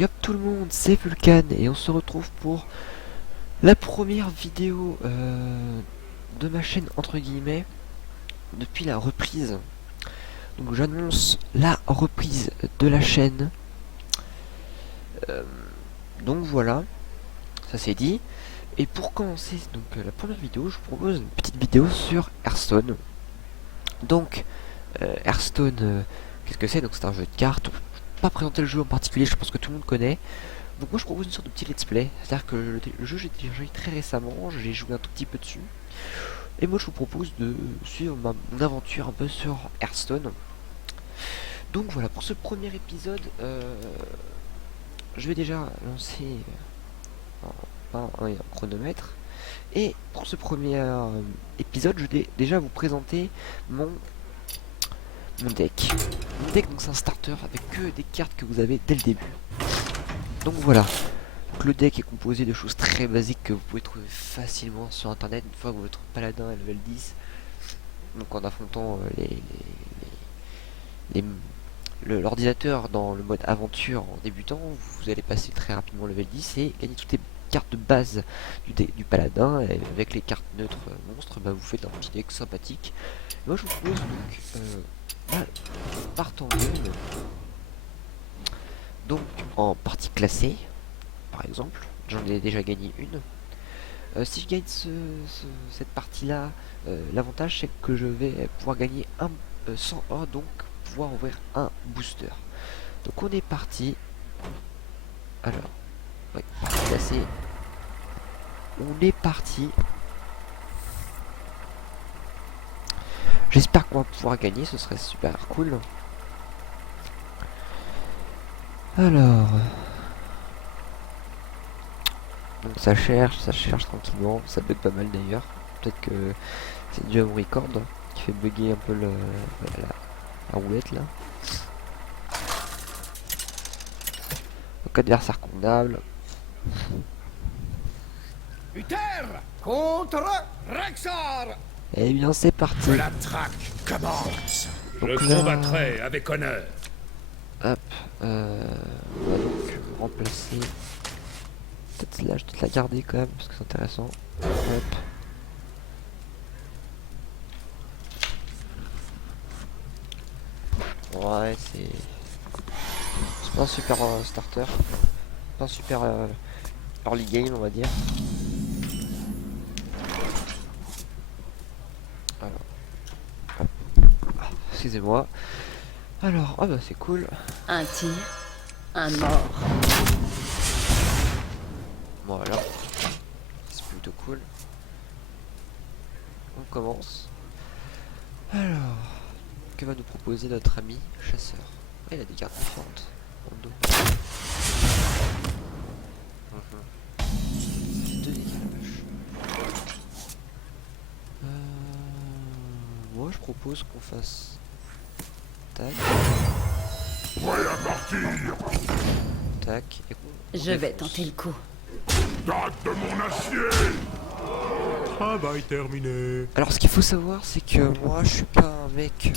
Yop tout le monde, c'est Vulcan et on se retrouve pour la première vidéo de ma chaîne entre guillemets depuis la reprise. Donc j'annonce la reprise de la chaîne. Euh, donc voilà, ça c'est dit. Et pour commencer donc la première vidéo, je vous propose une petite vidéo sur Hearthstone. Donc Hearthstone, qu'est-ce que c'est? Donc c'est un jeu de cartes. Je vais pas présenter le jeu en particulier, je pense que tout le monde connaît. Donc moi je propose une sorte de petit let's play, c'est-à-dire que le jeu j'ai déjà joué très récemment, j'ai joué un tout petit peu dessus, et moi je vous propose de suivre mon aventure un peu sur Hearthstone. Donc voilà, pour ce premier épisode, je vais déjà lancer un chronomètre, et pour ce premier épisode, je vais déjà vous présenter mon deck. Mon deck, donc c'est un starter avec que des cartes que vous avez dès le début. Donc voilà. Donc le deck est composé de choses très basiques que vous pouvez trouver facilement sur internet une fois que votre paladin est level 10. Donc en affrontant l'ordinateur dans le mode aventure en débutant, vous allez passer très rapidement level 10 et gagner toutes les cartes de base du paladin. Et avec les cartes neutres monstres, bah, vous faites un petit deck sympathique. Et moi je vous propose donc partant en game, donc en partie classée par exemple. J'en ai déjà gagné une. Si je gagne cette partie-là, l'avantage c'est que je vais pouvoir gagner 100 or, donc pouvoir ouvrir un booster. Donc on est parti. Alors, ouais, c'est on est parti. J'espère qu'on va pouvoir gagner, ce serait super cool. Alors, donc ça cherche tranquillement, ça bug pas mal d'ailleurs. Peut-être que c'est dû à mon record qui fait bugger un peu la roulette là. Donc adversaire condamnable. Uther contre Rexar. Et bien c'est parti. Que la traque commence. Donc Je là, combattrai avec honneur. hop, on va donc remplacer. Peut-être là, je vais te la garder quand même parce que c'est intéressant. Hop. Ouais, c'est pas un super starter, pas un super early game, on va dire. Alors, hop. Ah, excusez-moi. Alors, ah bah c'est cool. Un tir, un mort. Voilà, c'est plutôt cool. On commence. Alors, que va nous proposer notre ami chasseur? Ah, il a des cartes différentes dans le dos. Ça fait 2 dégâts la vache. Moi je propose qu'on fasse tac, Prêt à partir. tac et qu'on Je vais défonce. tenter le coup. Date de mon acier. Travail terminé. Alors ce qu'il faut savoir c'est que moi je suis pas un mec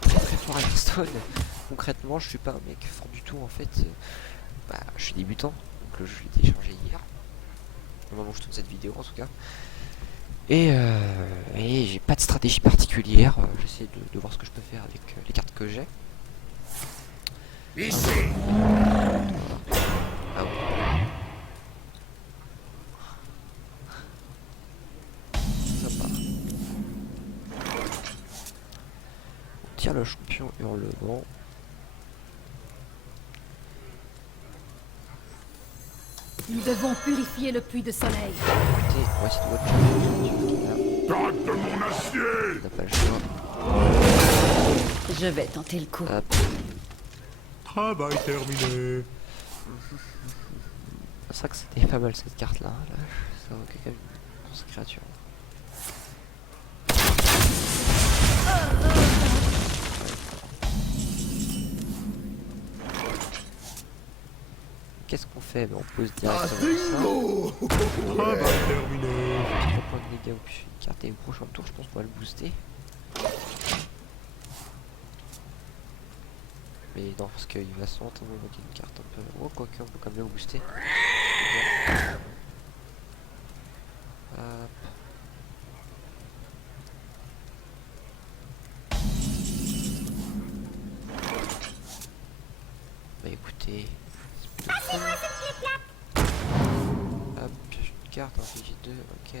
très très fort à Hearthstone. Concrètement je suis pas un mec fort du tout en fait. Bah, je suis débutant, donc le jeu je l'ai téléchargé hier. Au moment où je tourne cette vidéo en tout cas. Et j'ai pas de stratégie particulière. J'essaie de voir ce que je peux faire avec les cartes que j'ai. Ici. Ah ouais. Sympa. On tire le champion hurlement. Nous devons purifier le puits de soleil. Écoutez, on va essayer de voir le champion. Date de mon acier. On n'a pas le choix. Je vais tenter le coup. Hop. Travail terminé. C'est vrai que c'était pas mal cette carte là. Ça évoquait quand même une grosse créature. Qu'est-ce qu'on fait? Ben, on pose Ah, directement ça. bingo. Travail terminé. 3 points de dégâts au plus une carte et au prochain tour je pense qu'on va le booster. Mais non, parce qu'il va sûrement me manquer une carte un peu. Oh, quoique, on peut quand même booster. Hop. Bah écoutez. Hop, pioche une carte, un PJ2, ok.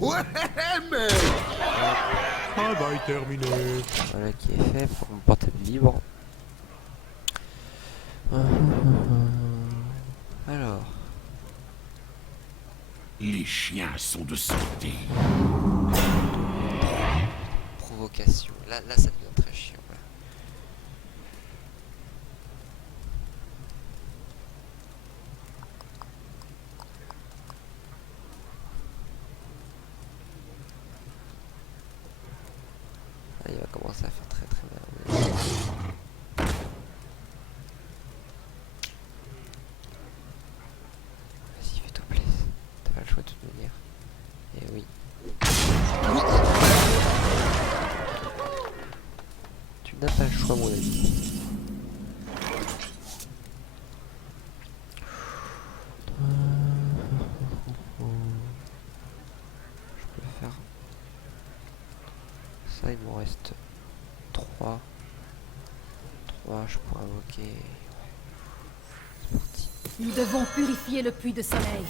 Ouais, mais... Travail terminé. Voilà qui est fait pour mon portable libre. Alors, Les chiens sont de santé. provocation. Là ça devient très chiant. Là. Là, il va commencer à faire très mal. Vas-y, fais-toi plaisir. T'as pas le choix de toute manière. Et oui. Tu n'as pas le choix, mon ami. Je peux faire ça, il me reste 3. Je pourrais invoquer. C'est parti. Nous devons purifier le puits de soleil.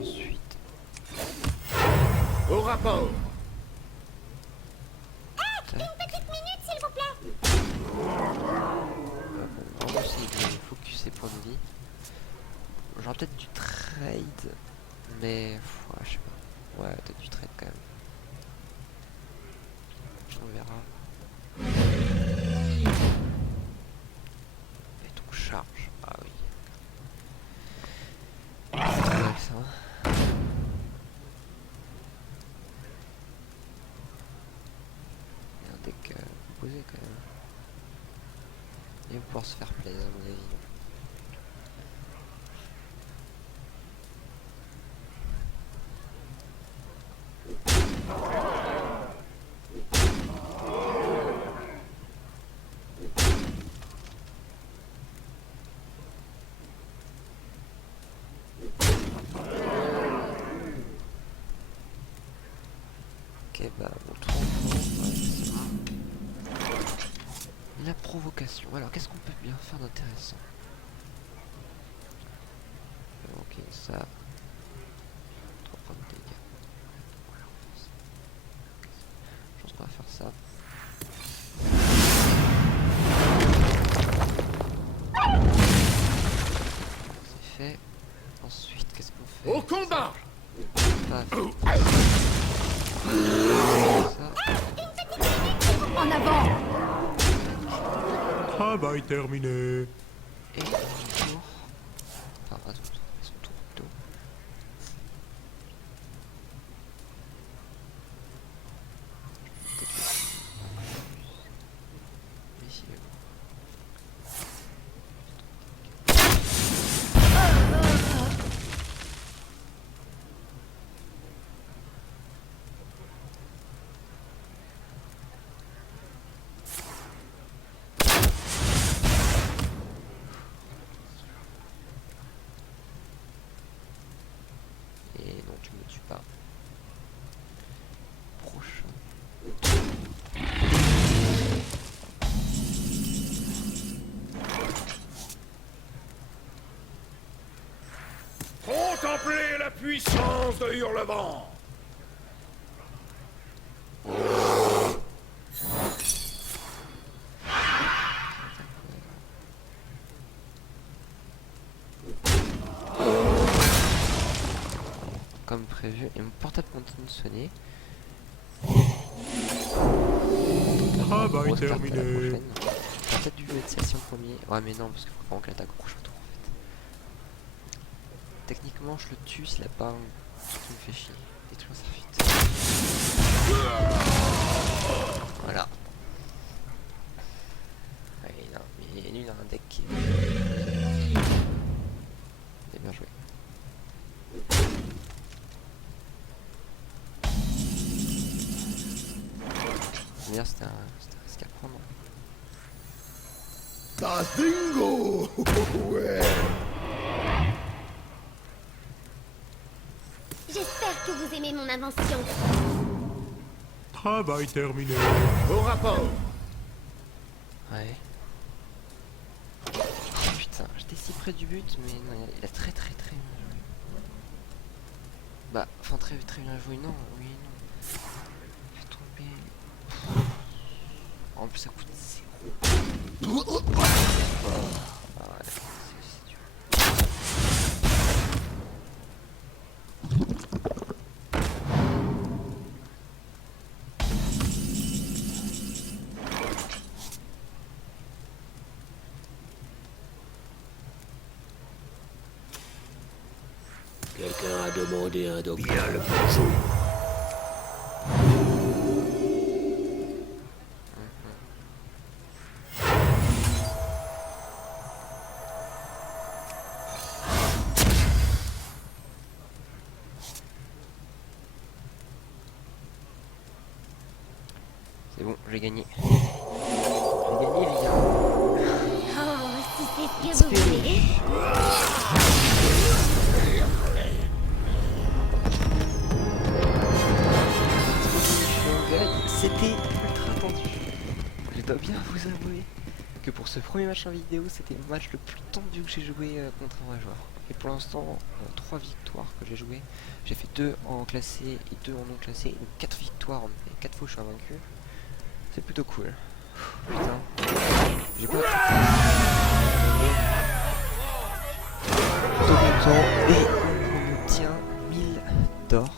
Ensuite. Au rapport. On va essayer de focus ses points de vie. J'aurai peut-être du trade, mais ouais, je sais pas. Ouais, peut-être du trade quand même. On verra. Et donc charge. Ah oui. C'est pas mal ça. Il y a un deck posé quand même. Il va pouvoir se faire plaisir à mon avis. Ok, bah mon tour en cours, ouais, c'est ça. La provocation. Alors qu'est-ce qu'on peut bien faire d'intéressant? Ok, ça. 3 points de dégâts. Je pense qu'on va faire ça. C'est fait. Ensuite, qu'est-ce qu'on fait? Au combat. Paf. Ça. En avant! Travail terminé. Et à son tour. Enfin, à son tour plutôt. Ici, et non, tu me tues pas. Prochain. Contemplez la puissance de Hurlevent. Comme prévu, et mon portable continue de sonner. Travail Grosse carte à la terminé. prochaine. J'aurais peut-être dû mettre celle-ci en premier. Ouais, mais non, parce qu'il faut vraiment que l'attaque au prochain tour en fait. Techniquement, je le tue s'il a pas un truc qui me fait chier. Détruire sa fuite. Voilà. Ouais, non, mais lui, il a un deck qui est bien joué. D'ailleurs, c'était un risque à prendre. Das Dingo. Ouais. J'espère que vous aimez mon invention. Travail terminé. Au rapport. Ouais. Oh, putain, j'étais si près du but, mais non, il a très bien joué. Bah, enfin très bien joué, non, oui, non. Fais tomber. En plus, ça coûte 0. Ah ouais, c'est dur. Quelqu'un a demandé un docteur. Bien le bonjour. C'est bon, j'ai gagné. J'ai gagné, les gars. Oh, si c'est ce que vous voulez. C'était ultra tendu. Je dois bien vous avouer que pour ce premier match en vidéo, c'était le match le plus tendu que j'ai joué contre un vrai joueur. Et pour l'instant, 3 victoires que j'ai joué. J'ai fait 2 en classé et 2 en non classé. Donc 4 victoires, et 4 fois je suis invaincu. C'est plutôt cool. Putain. J'ai pas plutôt content et on obtient 1000 d'or.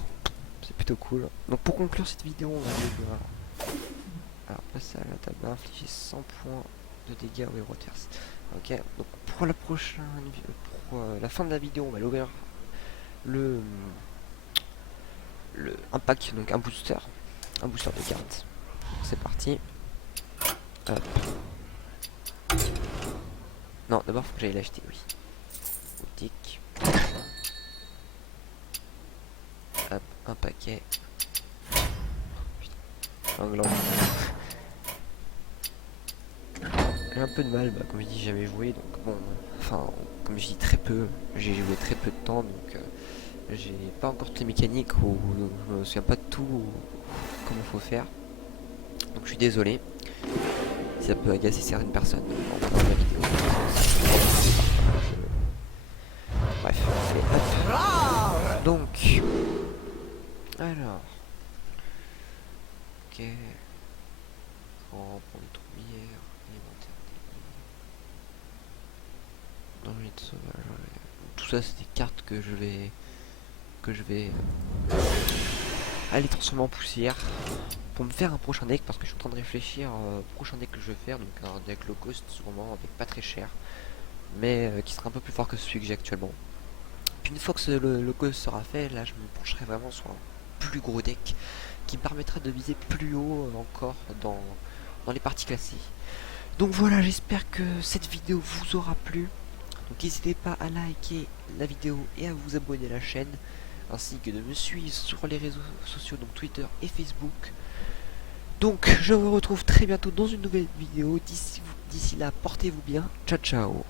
C'est plutôt cool. Donc pour conclure cette vidéo, on va aller voir. Alors passer à la table, infliger 100 points de dégâts au héros adverse. Ok, donc pour la prochaine, pour la fin de la vidéo, on va aller ouvrir un pack, donc un booster de cartes. C'est parti. Hop. Non, d'abord faut que j'aille l'acheter, oui. Boutique. Hop, un paquet. Un gland. J'ai un peu de mal, bah, comme je dis, j'ai jamais joué, donc bon, enfin, comme je dis très peu, j'ai joué très peu de temps, donc j'ai pas encore toutes les mécaniques ou je me souviens pas de tout comment faut faire. Donc je suis désolé si ça peut agacer certaines personnes en regardant la vidéo. Bref, allez, hop. Donc, alors, ok, prendre une tourbière, alimentaire, danger de sauvage, ouais. Tout ça c'est des cartes que je vais aller transformer en poussière pour me faire un prochain deck, parce que je suis en train de réfléchir au prochain deck que je vais faire, donc un deck low cost sûrement, avec pas très cher, mais qui sera un peu plus fort que celui que j'ai actuellement. Puis une fois que le low cost sera fait, là je me pencherai vraiment sur un plus gros deck qui me permettra de viser plus haut encore dans les parties classées. Donc voilà, j'espère que cette vidéo vous aura plu. Donc n'hésitez pas à liker la vidéo et à vous abonner à la chaîne, ainsi que de me suivre sur les réseaux sociaux, donc Twitter et Facebook. Donc je vous retrouve très bientôt dans une nouvelle vidéo. D'ici là, portez-vous bien. Ciao ciao.